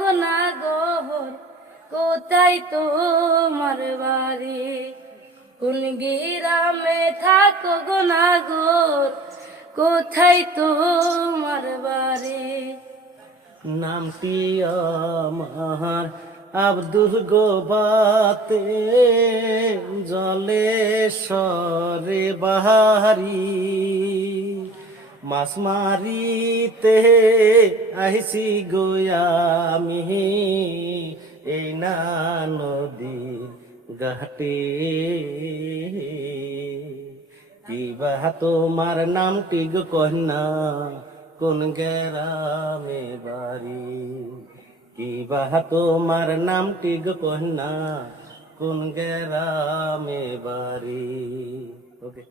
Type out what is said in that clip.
গো নাগর, কোথায় তোমার বাড়ি? কোন গ্রামে থাকো গো নাগর, কোথায় তোমার বাড়ি? নামটি আমার আব্দুল গোবাতে, জলেশ্বরে বাহারি। মাছ মারিতে আইসি গোয়ামি, এই না নদী ঘাটে। কিবা তোমার নামটি গো কন্যা, কোন গ্রামে বাড়ি? কিবা তোমার নামটি গো কন্যা, কোন গ্রামে বাড়ি? ওকে।